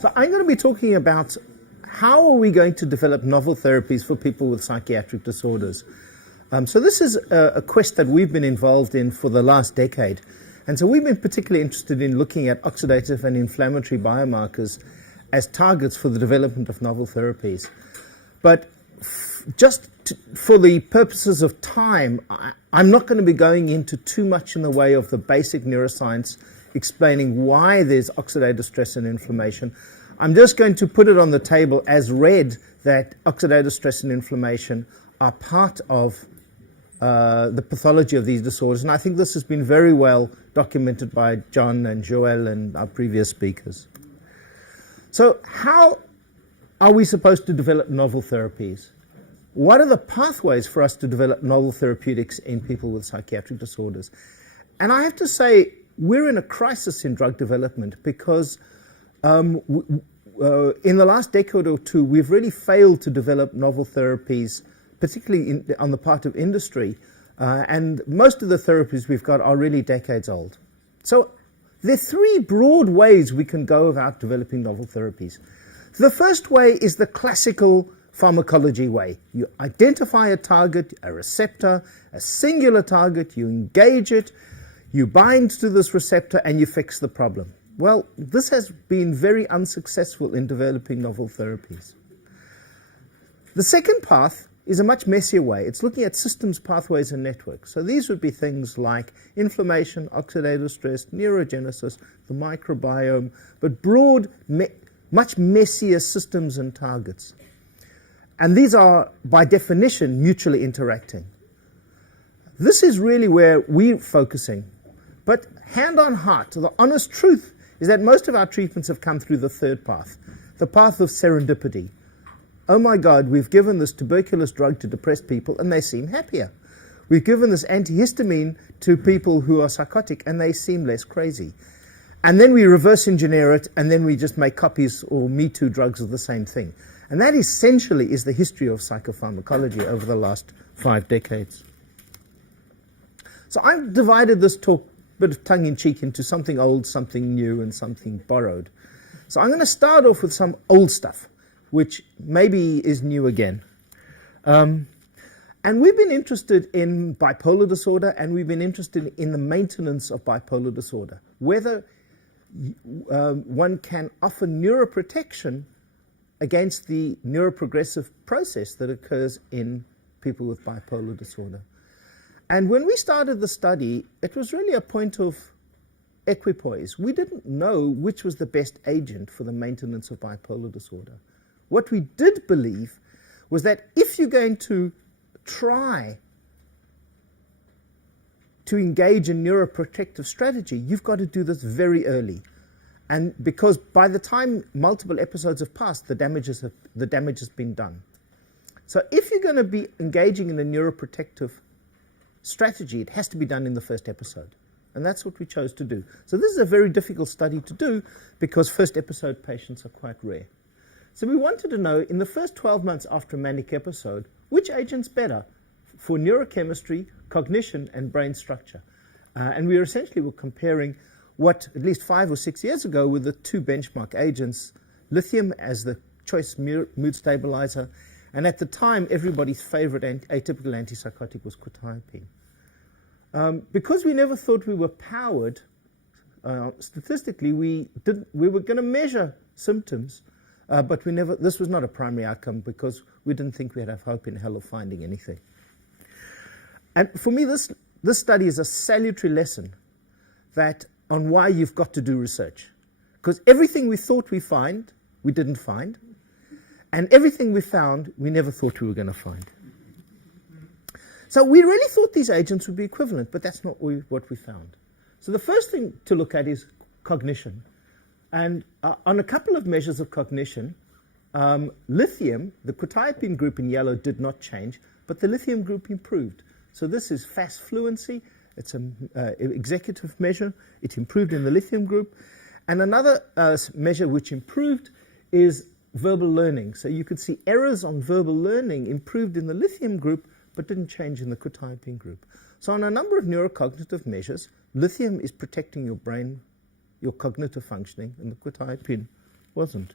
So I'm going to be talking about how are we going to develop novel therapies for people with psychiatric disorders. So this is a quest that we've been involved in for the last decade. And so we've been particularly interested in looking at oxidative and inflammatory biomarkers as targets for the development of novel therapies. But for the purposes of time, I'm not going to be going into too much in the way of the basic neuroscience explaining why there's oxidative stress and inflammation. I'm just going to put it on the table as read that oxidative stress and inflammation are part of the pathology of these disorders. And I think this has been very well documented by John and Joel and our previous speakers. So how are we supposed to develop novel therapies? What are the pathways for us to develop novel therapeutics in people with psychiatric disorders? And I have to say, we're in a crisis in drug development because in the last decade or two, we've really failed to develop novel therapies, particularly on the part of industry. And most of the therapies we've got are really decades old. So there are three broad ways we can go about developing novel therapies. The first way is the classical pharmacology way. You identify a target, a receptor, a singular target, you engage it, you bind to this receptor, and you fix the problem. Well, this has been very unsuccessful in developing novel therapies. The second path is a much messier way. It's looking at systems, pathways, and networks. So these would be things like inflammation, oxidative stress, neurogenesis, the microbiome, but broad, much messier systems and targets. And these are, by definition, mutually interacting. This is really where we're focusing. But hand on heart, the honest truth is that most of our treatments have come through the third path, the path of serendipity. Oh my God, we've given this tuberculous drug to depressed people and they seem happier. We've given this antihistamine to people who are psychotic and they seem less crazy. And then we reverse engineer it and then we just make copies or Me Too drugs of the same thing. And that essentially is the history of psychopharmacology over the last 5 decades. So I've divided this talk, bit of tongue-in-cheek, into something old, something new, and something borrowed. So I'm going to start off with some old stuff, which maybe is new again. And we've been interested in bipolar disorder, and we've been interested in the maintenance of bipolar disorder, whether one can offer neuroprotection against the neuroprogressive process that occurs in people with bipolar disorder. And when we started the study, it was really a point of equipoise. We didn't know which was the best agent for the maintenance of bipolar disorder. What we did believe was that if you're going to try to engage in neuroprotective strategy, you've got to do this very early. And because by the time multiple episodes have passed, the damage has been done. So if you're going to be engaging in a neuroprotective strategy, it has to be done in the first episode. And that's what we chose to do. So this is a very difficult study to do because first episode patients are quite rare. So we wanted to know, in the first 12 months after a manic episode, which agent's better for neurochemistry, cognition, and brain structure. And we essentially were comparing what, at least 5 or 6 years ago, were the two benchmark agents, Lithium as the choice mood stabilizer, and at the time, everybody's favorite atypical antipsychotic was quetiapine. Because we never thought we were powered, statistically, we were going to measure symptoms, but this was not a primary outcome because we didn't think we'd have hope in hell of finding anything. And for me, this study is a salutary lesson on why you've got to do research. Because everything we thought we find, we didn't find. And everything we found, we never thought we were going to find. So we really thought these agents would be equivalent, but that's not what we found. So the first thing to look at is cognition. And on a couple of measures of cognition, Lithium, the quetiapine group in yellow, did not change, but the Lithium group improved. So this is fast fluency. It's an executive measure. It improved in the Lithium group. And another measure which improved is verbal learning. So you could see errors on verbal learning improved in the Lithium group, but didn't change in the quetiapine group. So on a number of neurocognitive measures, Lithium is protecting your brain, your cognitive functioning, and the quetiapine Wasn't.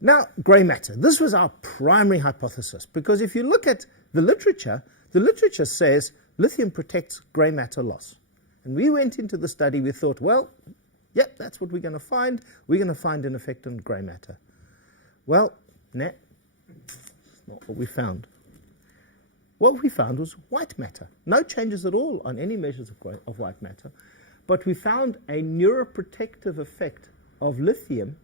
Now, grey matter. This was our primary hypothesis, because if you look at the literature says lithium protects grey matter loss. And we went into the study, we thought, well, yep, that's what we're going to find. We're going to find an effect on grey matter. Well, that's not what we found. What we found was white matter. No changes at all on any measures of white matter. But we found a neuroprotective effect of lithium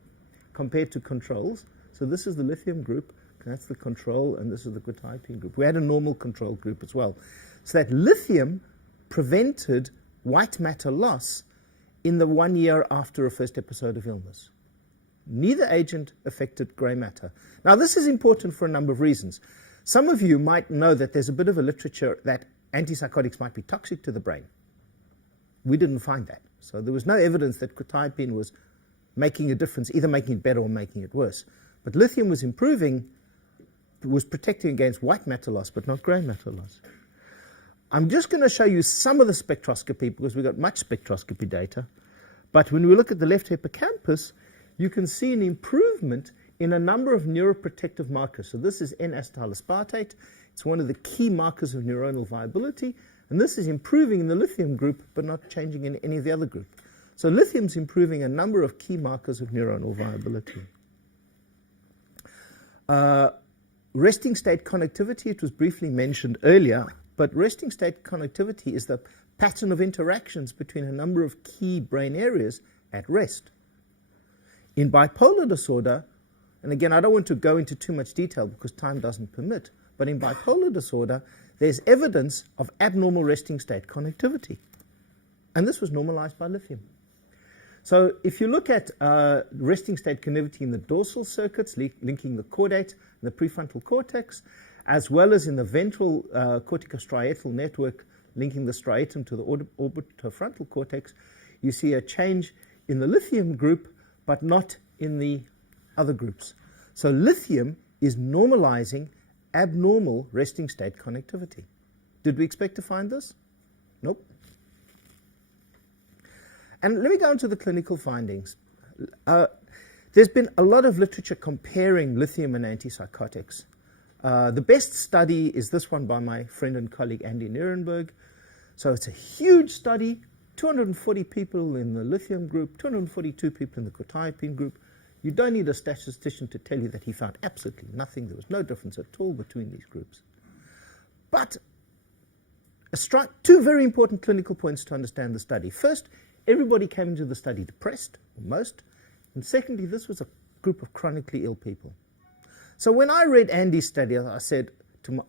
compared to controls. So this is the lithium group, and that's the control, and this is the quetiapine group. We had a normal control group as well. So that lithium prevented white matter loss in the 1 year after a first episode of illness. Neither agent affected grey matter. Now, this is important for a number of reasons. Some of you might know that there's a bit of a literature that antipsychotics might be toxic to the brain. We didn't find that. So there was no evidence that quetiapine was making a difference, either making it better or making it worse. But lithium was improving, was protecting against white matter loss, but not grey matter loss. I'm just going to show you some of the spectroscopy, because we've got much spectroscopy data. But when we look at the left hippocampus, you can see an improvement in a number of neuroprotective markers. So this is N-acetylcysteine. It's one of the key markers of neuronal viability. And this is improving in the lithium group, but not changing in any of the other group. So lithium's improving a number of key markers of neuronal viability. Resting state connectivity, it was briefly mentioned earlier, but resting state connectivity is the pattern of interactions between a number of key brain areas at rest. In bipolar disorder, and again, I don't want to go into too much detail because time doesn't permit, but in bipolar disorder, there's evidence of abnormal resting state connectivity. And this was normalized by lithium. So if you look at resting state connectivity in the dorsal circuits, linking the caudate and the prefrontal cortex, as well as in the ventral corticostriatal network, linking the striatum to the orbitofrontal cortex, you see a change in the lithium group, but not in the other groups. So lithium is normalizing abnormal resting state connectivity. Did we expect to find this? Nope. And let me go into the clinical findings. There's been a lot of literature comparing lithium and antipsychotics. The best study is this one by my friend and colleague Andy Nierenberg. So it's a huge study, 240 people in the lithium group, 242 people in the quetiapine group. You don't need a statistician to tell you that he found absolutely nothing. There was no difference at all between these groups. But two very important clinical points to understand the study. First, everybody came into the study depressed, or most. And secondly, this was a group of chronically ill people. So when I read Andy's study, I said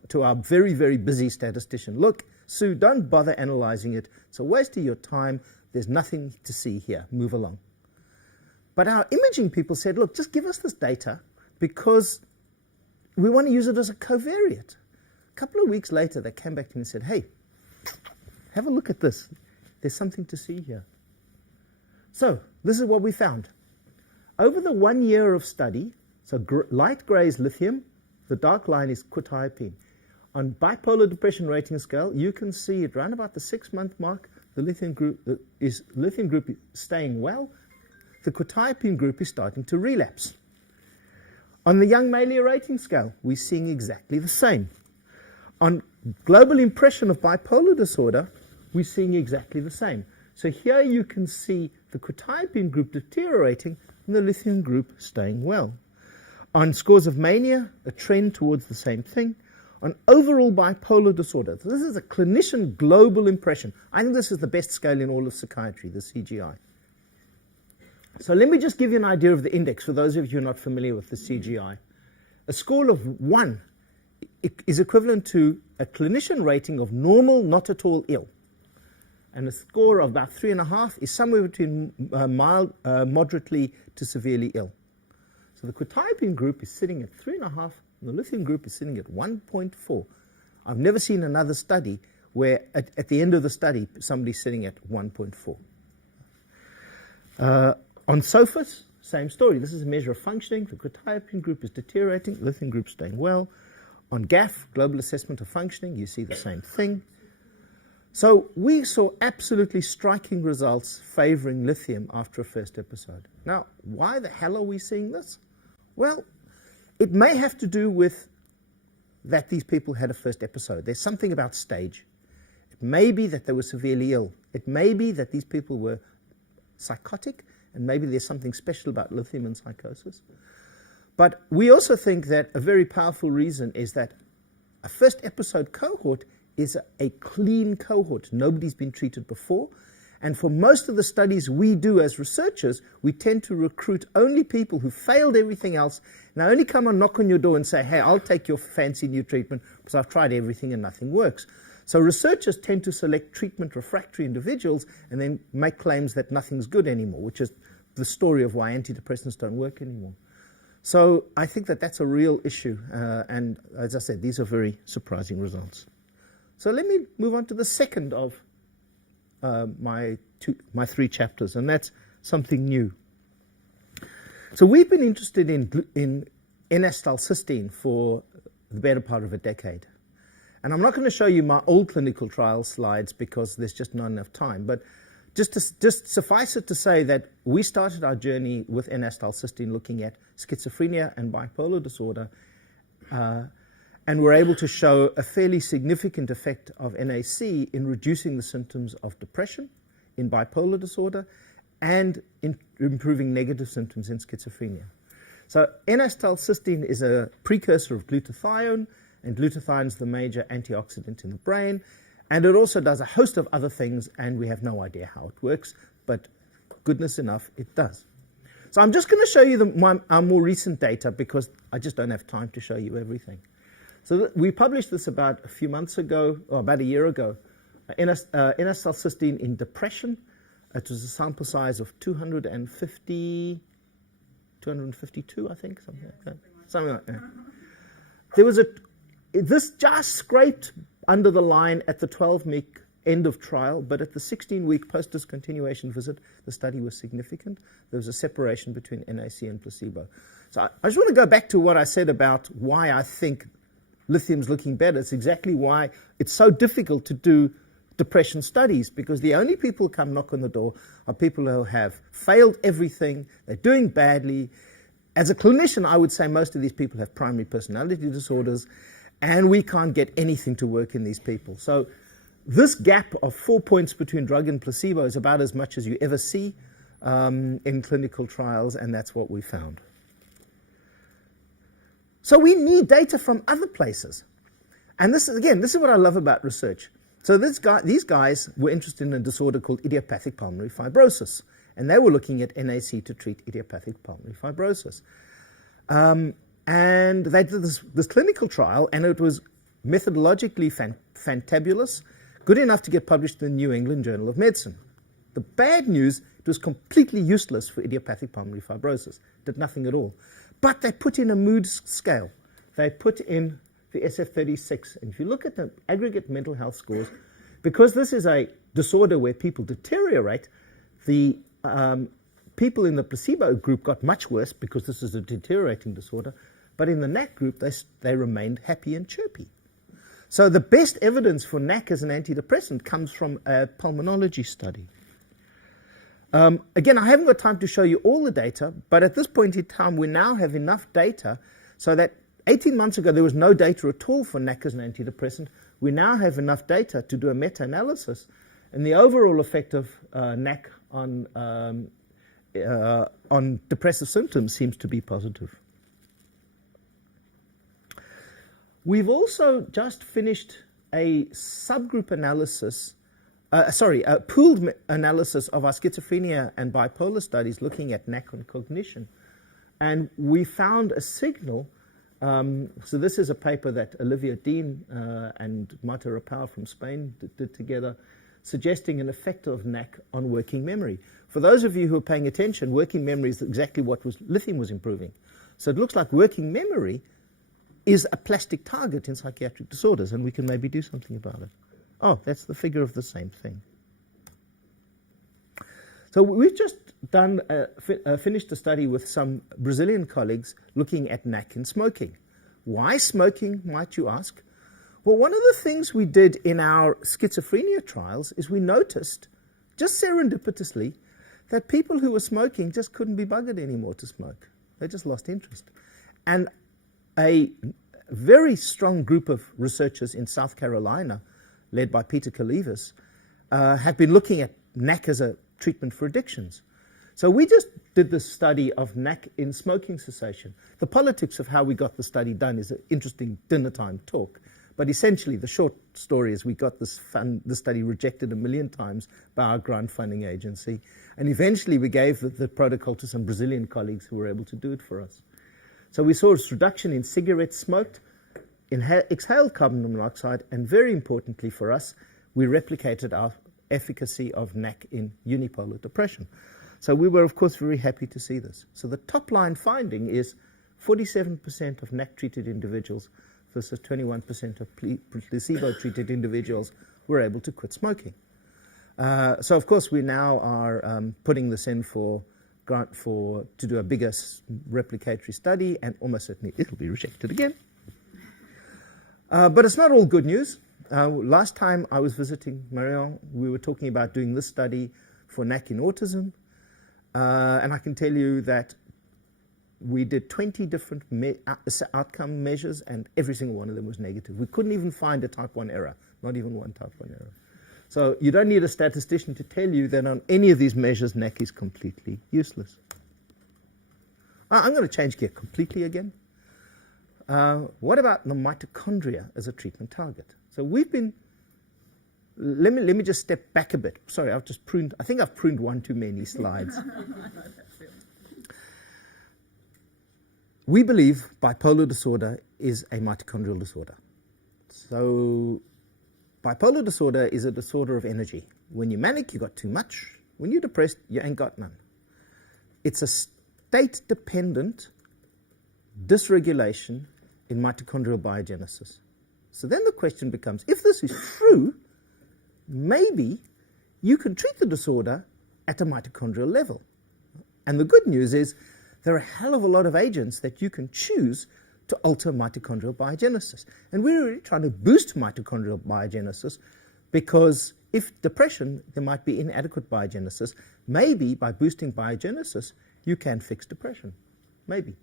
to our very, very busy statistician, look, Sue, don't bother analyzing it. It's a waste of your time. There's nothing to see here. Move along. But our imaging people said, look, just give us this data because we want to use it as a covariate. A couple of weeks later, they came back to me and said, hey, have a look at this. There's something to see here. So this is what we found. Over the 1 year of study, so light gray is lithium, the dark line is quetiapine. On bipolar depression rating scale, you can see at around about the 6-month mark, the lithium group is staying well. The quetiapine group is starting to relapse. On the Young Malia rating scale, we're seeing exactly the same. On global impression of bipolar disorder, we're seeing exactly the same. So here you can see the quetiapine group deteriorating and the lithium group staying well. On scores of mania, a trend towards the same thing. On overall bipolar disorder, so this is a clinician global impression. I think this is the best scale in all of psychiatry, the CGI. So let me just give you an idea of the index for those of you who are not familiar with the CGI. A score of 1 is equivalent to a clinician rating of normal, not at all ill. And a score of about 3.5 is somewhere between mild, moderately to severely ill. So the quetiapine group is sitting at 3.5, and the lithium group is sitting at 1.4. I've never seen another study where at the end of the study, somebody's sitting at 1.4. On SOFAS, same story. This is a measure of functioning. The quetiapine group is deteriorating, the lithium group staying well. On GAF, Global Assessment of Functioning, you see the same thing. So we saw absolutely striking results favoring lithium after a first episode. Now, why the hell are we seeing this? Well, it may have to do with that these people had a first episode. There's something about stage. It may be that they were severely ill. It may be that these people were psychotic, and maybe there's something special about lithium and psychosis. But we also think that a very powerful reason is that a first episode cohort is a clean cohort. Nobody's been treated before. And for most of the studies we do as researchers, we tend to recruit only people who failed everything else. And I only come and knock on your door and say, hey, I'll take your fancy new treatment because I've tried everything and nothing works. So researchers tend to select treatment refractory individuals and then make claims that nothing's good anymore, which is the story of why antidepressants don't work anymore. So I think that that's a real issue. And as I said, these are very surprising results. So let me move on to the second of my three chapters, and that's something new. So we've been interested in N-acetylcysteine for the better part of a decade. And I'm not going to show you my old clinical trial slides because there's just not enough time. But just suffice it to say that we started our journey with N-acetylcysteine looking at schizophrenia and bipolar disorder, and we're able to show a fairly significant effect of NAC in reducing the symptoms of depression in bipolar disorder and in improving negative symptoms in schizophrenia. So N-acetylcysteine is a precursor of glutathione, and glutathione is the major antioxidant in the brain. And it also does a host of other things, and we have no idea how it works, but goodness enough, it does. So I'm just going to show you our more recent data because I just don't have time to show you everything. So we published this about a few months ago, or about a year ago, N-acetylcysteine in depression. It was a sample size of 252, I think, something like that. Something like that. This just scraped under the line at the 12-week end of trial, but at the 16-week post-discontinuation visit, the study was significant. There was a separation between NAC and placebo. So I just want to go back to what I said about why I think lithium's looking better. It's exactly why it's so difficult to do depression studies, because the only people who come knock on the door are people who have failed everything, they're doing badly. As a clinician, I would say most of these people have primary personality disorders, and we can't get anything to work in these people. So this gap of 4 points between drug and placebo is about as much as you ever see in clinical trials, and that's what we found. So we need data from other places. And this is what I love about research. So these guys were interested in a disorder called idiopathic pulmonary fibrosis, and they were looking at NAC to treat idiopathic pulmonary fibrosis. And they did this clinical trial, and it was methodologically fantabulous, good enough to get published in the New England Journal of Medicine. The bad news, it was completely useless for idiopathic pulmonary fibrosis, did nothing at all. But they put in a mood scale. They put in the SF-36. And if you look at the aggregate mental health scores, because this is a disorder where people deteriorate, the people in the placebo group got much worse because this is a deteriorating disorder. But in the NAC group, they remained happy and chirpy. So the best evidence for NAC as an antidepressant comes from a pulmonology study. Again, I haven't got time to show you all the data, but at this point in time, we now have enough data so that 18 months ago, there was no data at all for NAC as an antidepressant. We now have enough data to do a meta-analysis, and the overall effect of NAC on depressive symptoms seems to be positive. We've also just finished a subgroup analysis, a pooled analysis of our schizophrenia and bipolar studies looking at NAC on cognition. And we found a signal. So this is a paper that Olivia Dean and Marta Rapau from Spain did together, suggesting an effect of NAC on working memory. For those of you who are paying attention, working memory is exactly what lithium was improving. So it looks like working memory is a plastic target in psychiatric disorders, and we can maybe do something about it. Oh, that's the figure of the same thing. So we've just finished a study with some Brazilian colleagues looking at NAC in smoking. Why smoking, might you ask? Well, one of the things we did in our schizophrenia trials is we noticed, just serendipitously, that people who were smoking just couldn't be buggered anymore to smoke. They just lost interest. And a very strong group of researchers in South Carolina, led by Peter Kalivas, had been looking at NAC as a treatment for addictions. So we just did this study of NAC in smoking cessation. The politics of how we got the study done is an interesting dinner time talk. But essentially, the short story is we got this study rejected 1 million times by our grant funding agency. And eventually, we gave the protocol to some Brazilian colleagues who were able to do it for us. So we saw a reduction in cigarettes smoked, in exhaled carbon monoxide, and very importantly for us, we replicated our efficacy of NAC in unipolar depression. So we were, of course, very happy to see this. So the top-line finding is 47% of NAC-treated individuals versus 21% of placebo-treated individuals were able to quit smoking. So, of course, we now are putting this in for grant to do a bigger replicatory study, and almost certainly it'll be rejected again. But it's not all good news. Last time I was visiting Marion, we were talking about doing this study for NAC in autism. And I can tell you that we did 20 different outcome measures, and every single one of them was negative. We couldn't even find a type 1 error, not even one type 1 error. So you don't need a statistician to tell you that on any of these measures, NAC is completely useless. I'm going to change gear completely again. What about the mitochondria as a treatment target? So we've been, let me just step back a bit. Sorry, I think I've pruned one too many slides. We believe bipolar disorder is a mitochondrial disorder. So bipolar disorder is a disorder of energy. When you're manic, you got too much. When you're depressed, you ain't got none. It's a state-dependent dysregulation in mitochondrial biogenesis. So then the question becomes, if this is true, maybe you can treat the disorder at a mitochondrial level. And the good news is there are a hell of a lot of agents that you can choose to alter mitochondrial biogenesis. And we're really trying to boost mitochondrial biogenesis because if depression, there might be inadequate biogenesis. Maybe by boosting biogenesis, you can fix depression. Maybe.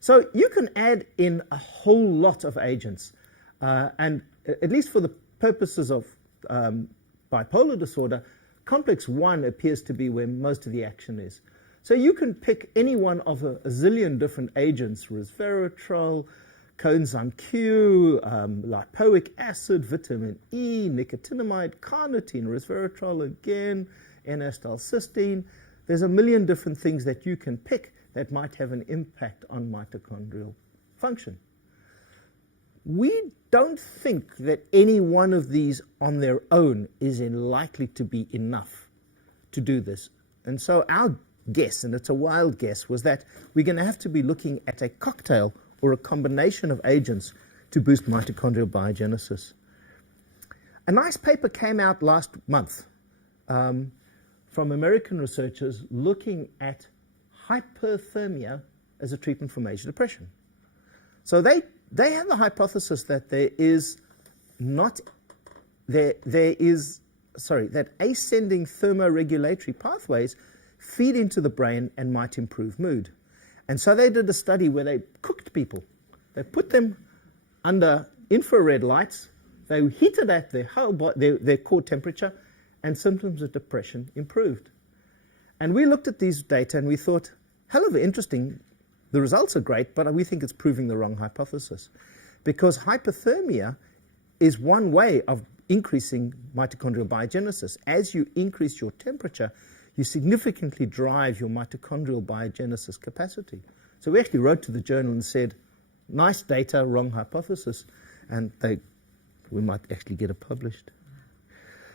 So you can add in a whole lot of agents. And at least for the purposes of bipolar disorder, complex 1 appears to be where most of the action is. So you can pick any one of a zillion different agents, resveratrol, coenzyme Q, lipoic acid, vitamin E, nicotinamide, carnitine, resveratrol again, N-acetylcysteine. There's a million different things that you can pick that might have an impact on mitochondrial function. We don't think that any one of these on their own is likely to be enough to do this. And so our guess, and it's a wild guess, was that we're going to have to be looking at a cocktail or a combination of agents to boost mitochondrial biogenesis. A nice paper came out last month from American researchers looking at hyperthermia as a treatment for major depression. So they have the hypothesis that that ascending thermoregulatory pathways feed into the brain and might improve mood. And so they did a study where they cooked people. They put them under infrared lights. They heated at their core temperature, and symptoms of depression improved. And we looked at these data and we thought, hell of interesting. The results are great, but we think it's proving the wrong hypothesis. Because hypothermia is one way of increasing mitochondrial biogenesis. As you increase your temperature, you significantly drive your mitochondrial biogenesis capacity. So we actually wrote to the journal and said, nice data, wrong hypothesis, and we might actually get it published.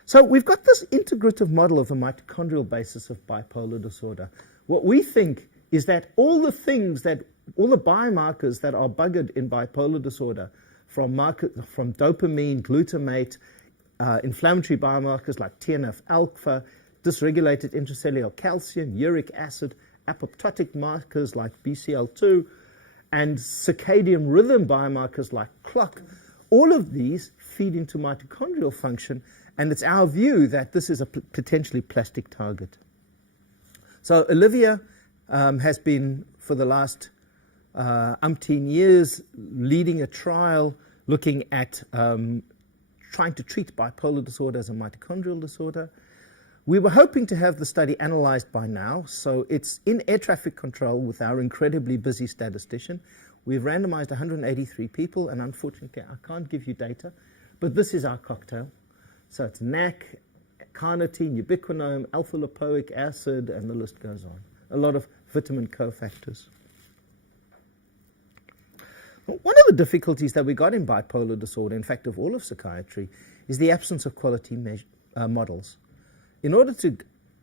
So we've got this integrative model of the mitochondrial basis of bipolar disorder. What we think is that all the biomarkers that are buggered in bipolar disorder, from dopamine, glutamate, inflammatory biomarkers like TNF-alpha, dysregulated intracellular calcium, uric acid, apoptotic markers like BCL2, and circadian rhythm biomarkers like clock, all of these feed into mitochondrial function, and it's our view that this is a potentially plastic target. So Olivia has been, for the last umpteen years, leading a trial looking at trying to treat bipolar disorder as a mitochondrial disorder. We were hoping to have the study analyzed by now, so it's in air traffic control with our incredibly busy statistician. We've randomized 183 people, and unfortunately I can't give you data, but this is our cocktail. So it's NAC, carnitine, ubiquinone, alpha-lipoic acid, and the list goes on. A lot of vitamin cofactors. One of the difficulties that we got in bipolar disorder, in fact of all of psychiatry, is the absence of quality models. In order to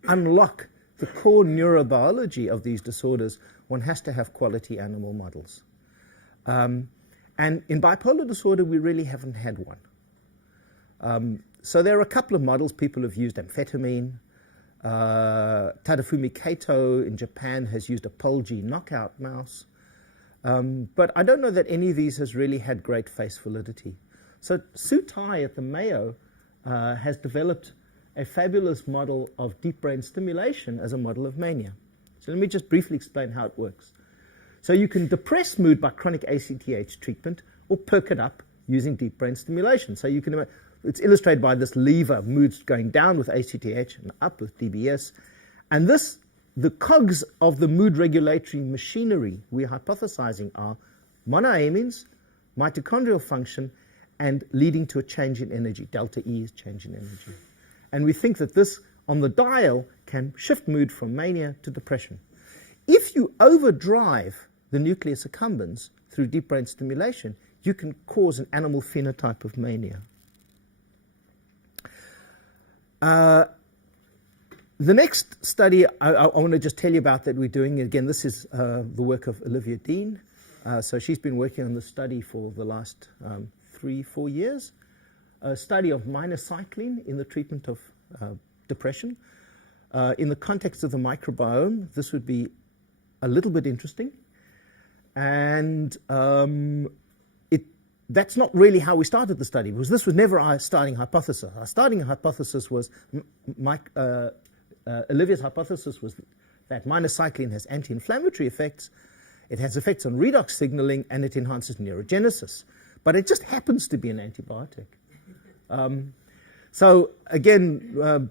unlock the core neurobiology of these disorders, one has to have quality animal models. And in bipolar disorder, we really haven't had one. So there are a couple of models people have used. Amphetamine. Tadafumi Kato in Japan has used a Polg knockout mouse. But I don't know that any of these has really had great face validity. So Sue Tai at the Mayo has developed a fabulous model of deep brain stimulation as a model of mania. So let me just briefly explain how it works. So you can depress mood by chronic ACTH treatment or perk it up using deep brain stimulation. So you can, it's illustrated by this lever, moods going down with ACTH and up with DBS. And this, the cogs of the mood regulatory machinery we're hypothesizing are monoamines, mitochondrial function, and leading to a change in energy. Delta E is change in energy. And we think that this, on the dial, can shift mood from mania to depression. If you overdrive the nucleus accumbens through deep brain stimulation, you can cause an animal phenotype of mania. The next study I want to just tell you about that we're doing, again, this is the work of Olivia Dean. So she's been working on this study for the last 3-4 years. A study of minocycline in the treatment of depression. In the context of the microbiome, this would be a little bit interesting. And that's not really how we started the study, because this was never our starting hypothesis. Our starting hypothesis was, Olivia's hypothesis was that minocycline has anti-inflammatory effects, it has effects on redox signaling, and it enhances neurogenesis. But it just happens to be an antibiotic. So again,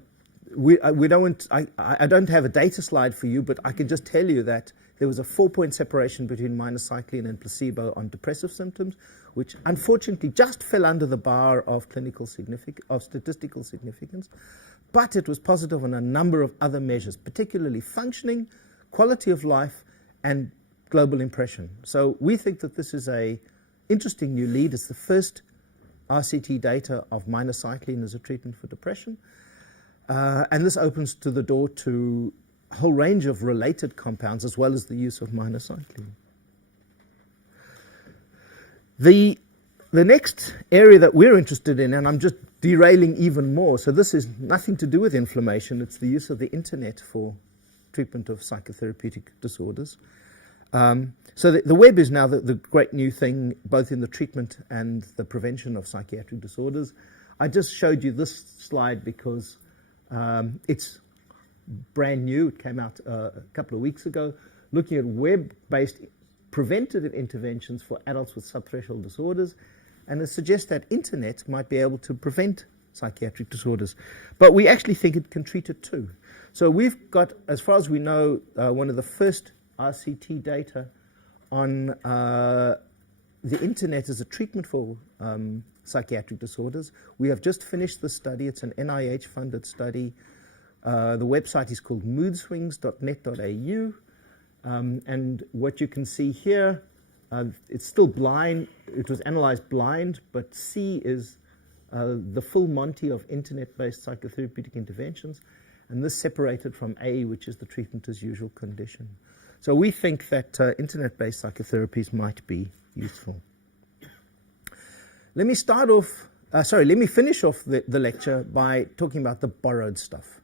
we don't. I don't have a data slide for you, but I can just tell you that there was a 4-point separation between minocycline and placebo on depressive symptoms, which unfortunately just fell under the bar of statistical significance. But it was positive on a number of other measures, particularly functioning, quality of life, and global impression. So we think that this is a interesting new lead. It's the first RCT data of minocycline as a treatment for depression. And this opens to the door to a whole range of related compounds as well as the use of minocycline. The next area that we're interested in, and I'm just derailing even more, so this is nothing to do with inflammation, it's the use of the internet for treatment of psychotherapeutic disorders. So the web is now the great new thing, both in the treatment and the prevention of psychiatric disorders. I just showed you this slide because it's brand new. It came out a couple of weeks ago, looking at web-based preventative interventions for adults with subthreshold disorders, and it suggests that internet might be able to prevent psychiatric disorders. But we actually think it can treat it too. So we've got, as far as we know, one of the first RCT data on the internet as a treatment for psychiatric disorders. We have just finished the study. It's an NIH-funded study. The website is called moodswings.net.au. And what you can see here, it's still blind. It was analyzed blind, but C is the full Monty of internet-based psychotherapeutic interventions. And this separated from A, which is the treatment as usual condition. So we think that internet-based psychotherapies might be useful. Let me finish off the lecture by talking about the borrowed stuff.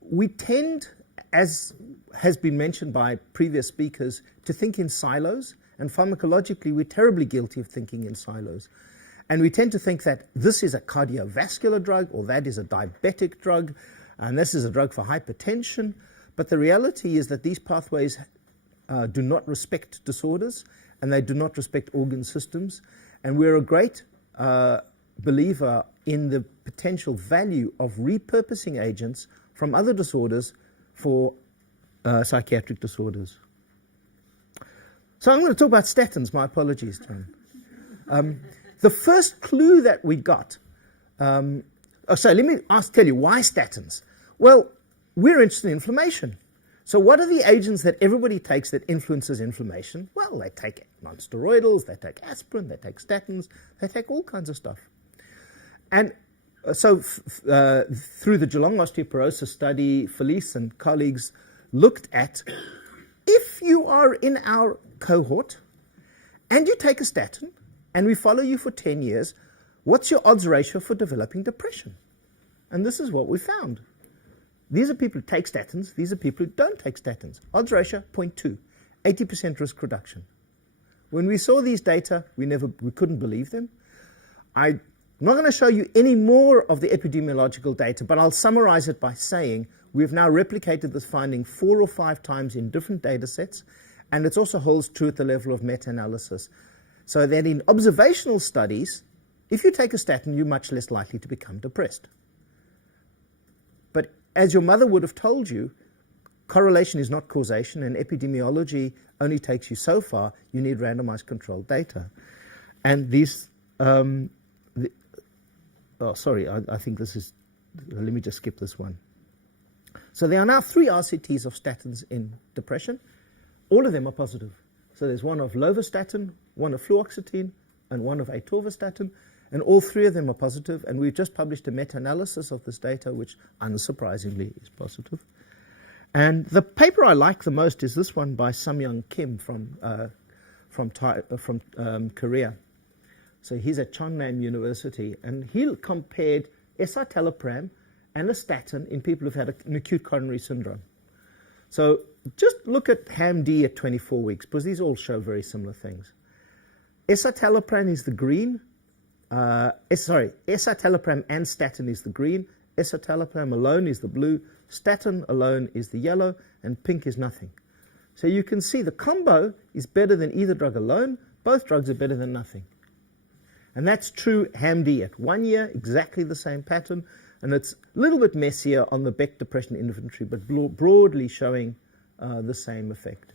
We tend, as has been mentioned by previous speakers, to think in silos And pharmacologically, we're terribly guilty of thinking in silos. And we tend to think that this is a cardiovascular drug, or that is a diabetic drug, and this is a drug for hypertension. But the reality is that these pathways do not respect disorders, and they do not respect organ systems. And we're a great believer in the potential value of repurposing agents from other disorders for psychiatric disorders. So I'm going to talk about statins. My apologies, John. The first clue that we got, let me tell you, why statins? Well, we're interested in inflammation. So what are the agents that everybody takes that influences inflammation? Well, they take non-steroidals, they take aspirin, they take statins, they take all kinds of stuff. And so through the Geelong osteoporosis study, Felice and colleagues looked at, if you are in our cohort and you take a statin and we follow you for 10 years, what's your odds ratio for developing depression? And this is what we found. These are people who take statins. These are people who don't take statins. Odds ratio, 0.2, 80% risk reduction. When we saw these data, we couldn't believe them. I'm not going to show you any more of the epidemiological data, but I'll summarize it by saying we've now replicated this finding 4 or 5 times in different data sets, and it also holds true at the level of meta-analysis. So that in observational studies, if you take a statin, you're much less likely to become depressed. But as your mother would have told you, correlation is not causation, and epidemiology only takes you so far. You need randomized controlled data. And these, I think this is, let me just skip this one. So there are now 3 RCTs of statins in depression. All of them are positive. So there's one of lovastatin, one of fluoxetine, and one of atorvastatin, and all 3 of them are positive. And we've just published a meta-analysis of this data, which unsurprisingly is positive. And the paper I like the most is this one by Samyang Kim from Korea. So he's at Chungnam University, and he compared escitalopram and a statin in people who've had an acute coronary syndrome. So just look at HAM-D at 24 weeks, because these all show very similar things. Escitalopram is the green. Escitalopram and statin is the green. Escitalopram alone is the blue. Statin alone is the yellow, and pink is nothing. So you can see the combo is better than either drug alone. Both drugs are better than nothing. And that's true HAM-D at 1 year, exactly the same pattern. And it's a little bit messier on the Beck Depression Inventory, but broadly showing the same effect.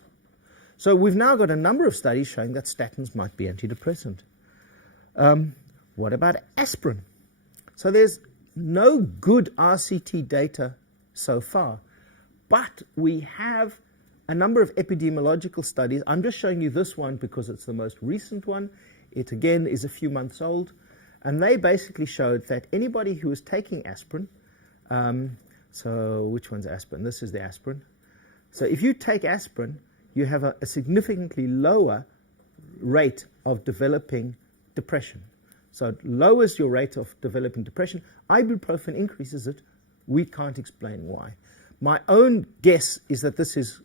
So we've now got a number of studies showing that statins might be antidepressant. What about aspirin? So there's no good RCT data so far, but we have a number of epidemiological studies. I'm just showing you this one because it's the most recent one. It, again, is a few months old. And they basically showed that anybody who was taking aspirin, so which one's aspirin? This is the aspirin. So if you take aspirin, you have a significantly lower rate of developing depression. So it lowers your rate of developing depression. Ibuprofen increases it. We can't explain why. My own guess is that this is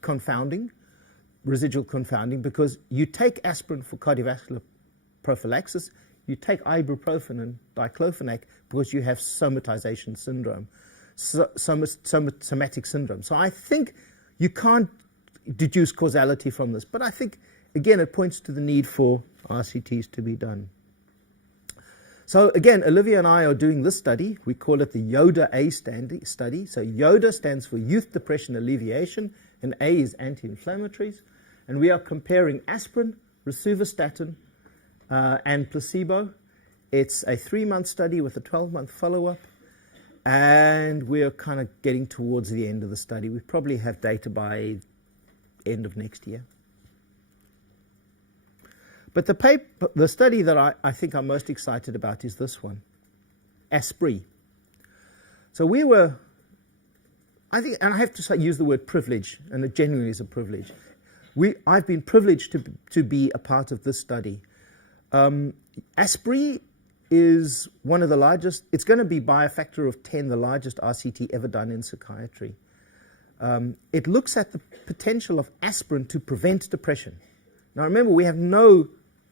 confounding, residual confounding, because you take aspirin for cardiovascular prophylaxis, you take ibuprofen and diclofenac because you have somatization syndrome, somatic syndrome. So I think you can't deduce causality from this, but I think, again, it points to the need for RCTs to be done. So again, Olivia and I are doing this study. We call it the YODA-A study. So YODA stands for Youth Depression Alleviation, and A is anti-inflammatories. And we are comparing aspirin, rosuvastatin, and placebo. It's a 3-month study with a 12-month follow-up. And we're kind of getting towards the end of the study. We probably have data by end of next year. But the study that I think I'm most excited about is this one, ASPRI. So we were, I think, and I have to say, use the word privilege, and it genuinely is a privilege. I've been privileged to be a part of this study. ASPRI is one of the largest, it's going to be by a factor of 10 the largest RCT ever done in psychiatry. It looks at the potential of aspirin to prevent depression. Now remember, we have no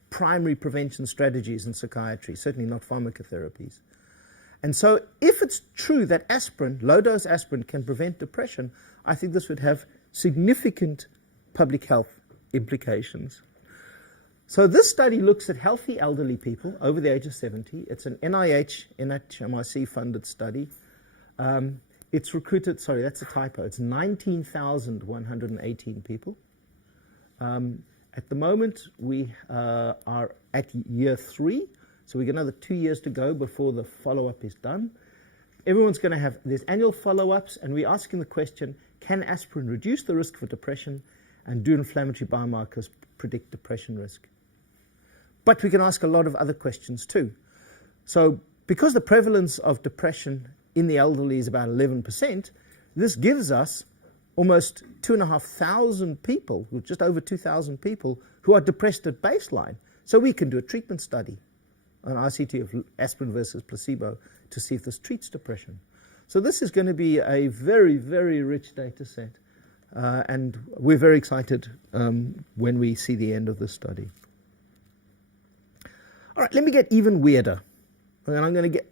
primary prevention strategies in psychiatry, certainly not pharmacotherapies. And so if it's true that aspirin, low-dose aspirin, can prevent depression, I think this would have significant public health implications. So this study looks at healthy elderly people over the age of 70. It's an NHMRC funded study. It's recruited, sorry, that's a typo. It's 19,118 people. At the moment, we are at year 3. So we've got another 2 years to go before the follow-up is done. Everyone's going to have, there's annual follow-ups, and we're asking the question, can aspirin reduce the risk for depression, and do inflammatory biomarkers predict depression risk? But we can ask a lot of other questions too. So because the prevalence of depression in the elderly is about 11%, this gives us almost 2,500 people, just over 2,000 people, who are depressed at baseline. So we can do a treatment study, an RCT of aspirin versus placebo, to see if this treats depression. So this is going to be a very, very rich data set. And we're very excited when we see the end of this study. All right, let me get even weirder. And I'm going to get...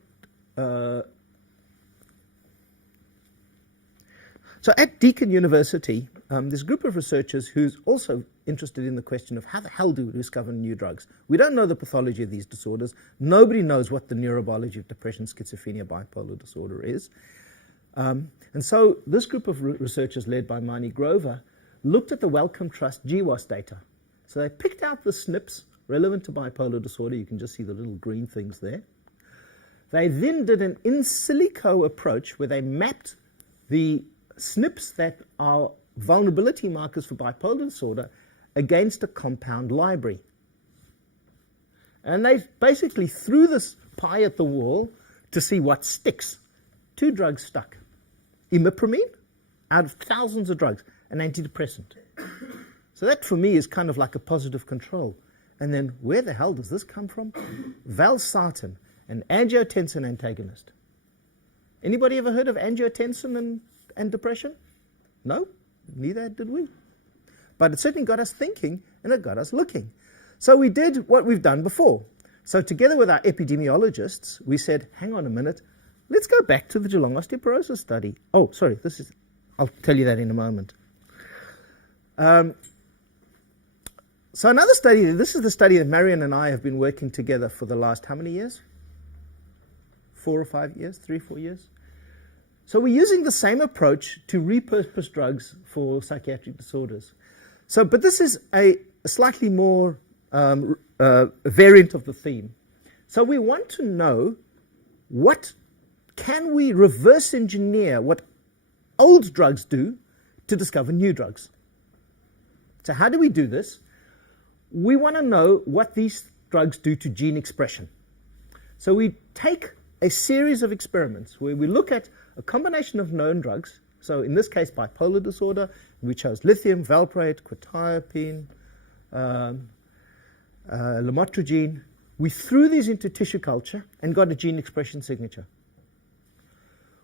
So at Deakin University, there's a group of researchers who's also interested in the question of how the hell do we discover new drugs? We don't know the pathology of these disorders. Nobody knows what the neurobiology of depression, schizophrenia, bipolar disorder is. And so this group of researchers led by Mani Grover looked at the Wellcome Trust GWAS data. So they picked out the SNPs relevant to bipolar disorder. You can just see the little green things there. They then did an in silico approach where they mapped the SNPs that are vulnerability markers for bipolar disorder against a compound library. And they basically threw this pie at the wall to see what sticks. 2 drugs stuck. Imipramine, out of thousands of drugs, an antidepressant. So that for me is kind of like a positive control. And then where the hell does this come from? Valsartan, an angiotensin antagonist. Anybody ever heard of angiotensin and depression? No, neither did we. But it certainly got us thinking, and it got us looking. So we did what we've done before. So together with our epidemiologists, we said, hang on a minute, let's go back to the Geelong osteoporosis study. Oh, sorry, I'll tell you that in a moment. So another study, this is the study that Marion and I have been working together for the last how many years? 4 or 5 years, 3 or 4 years? So we're using the same approach to repurpose drugs for psychiatric disorders. So, but this is a slightly more variant of the theme. So we want to know can we reverse engineer what old drugs do to discover new drugs? So how do we do this? We want to know what these drugs do to gene expression. So we take a series of experiments where we look at a combination of known drugs. So in this case, bipolar disorder, we chose lithium, valproate, quetiapine, lamotrigine. We threw these into tissue culture and got a gene expression signature.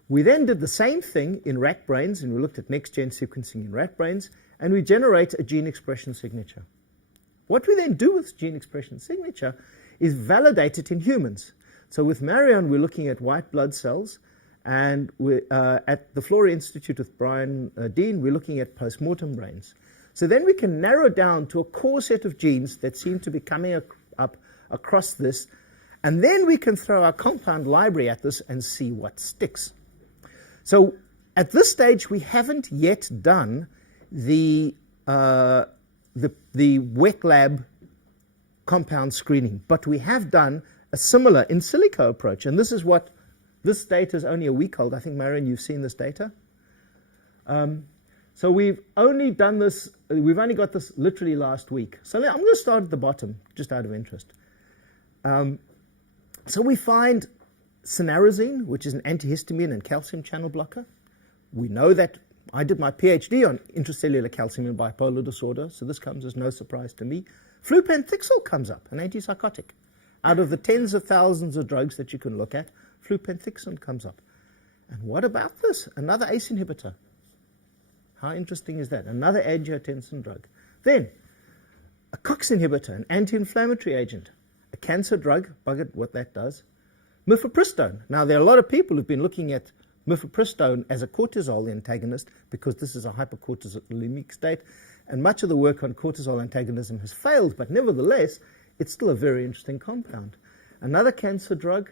We then did the same thing in rat brains, and we looked at next-gen sequencing in rat brains, and we generate a gene expression signature. What we then do with gene expression signature is validate it in humans. So with Marion, we're looking at white blood cells, and at the Flora Institute with Brian Dean, we're looking at postmortem brains. So then we can narrow down to a core set of genes that seem to be coming up across this, and then we can throw our compound library at this and see what sticks. So at this stage, we haven't yet done the wet lab compound screening, but we have done a similar in silico approach, and this data is only a week old. I think, Marion, you've seen this data. So we've only got this literally last week. So I'm going to start at the bottom, just out of interest. So we find cinnarizine, which is an antihistamine and calcium channel blocker. We know that I did my PhD on intracellular calcium in bipolar disorder, so this comes as no surprise to me. Flupentixol comes up, an antipsychotic. Out of the tens of thousands of drugs that you can look at, flupentixol comes up. And what about this? Another ACE inhibitor. How interesting is that? Another angiotensin drug. Then, a COX inhibitor, an anti-inflammatory agent, a cancer drug, buggered what that does. Mifepristone. Now, there are a lot of people who've been looking at mifepristone as a cortisol antagonist because this is a hypercortisolemic state, and much of the work on cortisol antagonism has failed, but nevertheless, it's still a very interesting compound. Another cancer drug,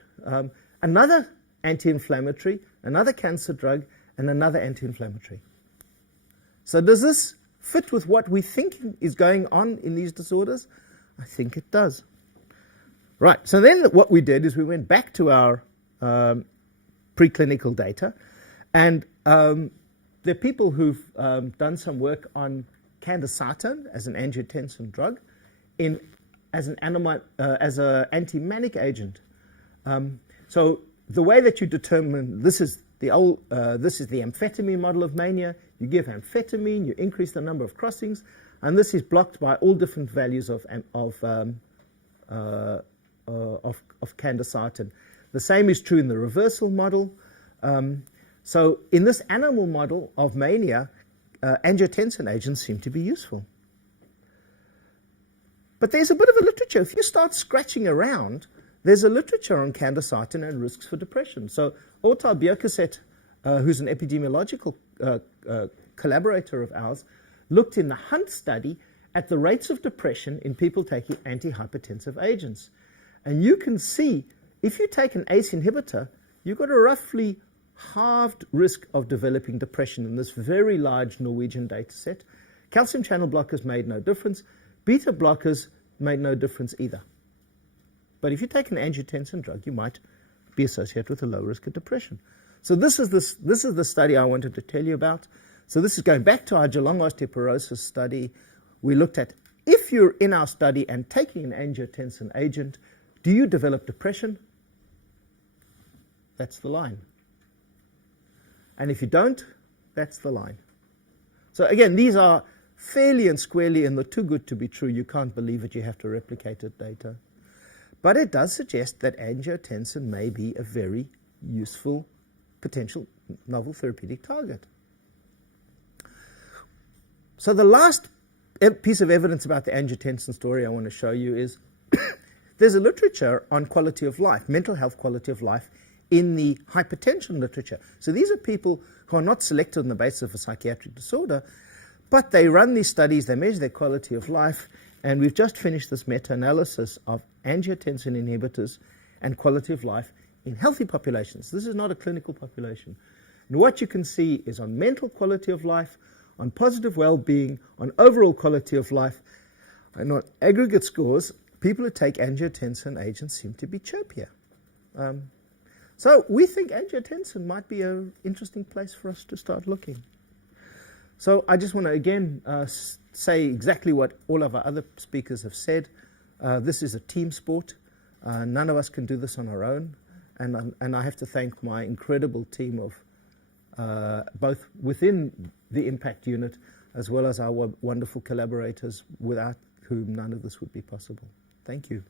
another anti-inflammatory, another cancer drug, and another anti-inflammatory. So does this fit with what we think is going on in these disorders? I think it does. Right, so then what we did is we went back to our preclinical data, and there are people who've done some work on candesartan as an angiotensin drug as an anti-manic agent. So the way that you determine, this is the amphetamine model of mania. You give amphetamine, you increase the number of crossings, and this is blocked by all different values of candesartan. The same is true in the reversal model. So in this animal model of mania, angiotensin agents seem to be useful. But there's a bit of a literature. If you start scratching around, there's a literature on candesartan and risks for depression. So Ortal Bjerkeset, who's an epidemiological collaborator of ours, looked in the Hunt study at the rates of depression in people taking antihypertensive agents. And you can see, if you take an ACE inhibitor, you've got a roughly halved risk of developing depression in this very large Norwegian data set. Calcium channel blockers made no difference. Beta blockers made no difference either. But if you take an angiotensin drug, you might be associated with a low risk of depression. So this is the study I wanted to tell you about. So this is going back to our Geelong osteoporosis study. We looked at, if you're in our study and taking an angiotensin agent, do you develop depression? That's the line. And if you don't, that's the line. So again, these are fairly and squarely in the too good to be true, you can't believe it, you have to replicate it data. But it does suggest that angiotensin may be a very useful potential novel therapeutic target. So the last piece of evidence about the angiotensin story I want to show you is there's a literature on quality of life, mental health quality of life, in the hypertension literature. So these are people who are not selected on the basis of a psychiatric disorder, but they run these studies, they measure their quality of life, and we've just finished this meta-analysis of angiotensin inhibitors and quality of life in healthy populations. This is not a clinical population. And what you can see is on mental quality of life, on positive well-being, on overall quality of life, and on aggregate scores, people who take angiotensin agents seem to be chirpier. So we think angiotensin might be an interesting place for us to start looking. So I just want to again say exactly what all of our other speakers have said. This is a team sport. None of us can do this on our own. And I have to thank my incredible team of both within the Impact Unit as well as our wonderful collaborators, without whom none of this would be possible. Thank you.